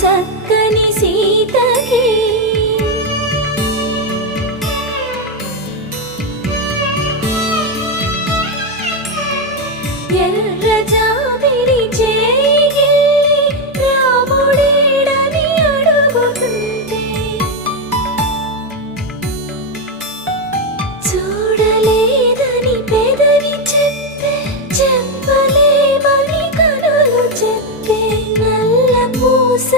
చక్కని సీతకి ఎర్ర జాబిలి చేయి రాముడేడని అడుగుతుంటే చూడలేదని పెదవి చెప్పే చెప్పలేమని కనులు చెప్పే నల్ల పూస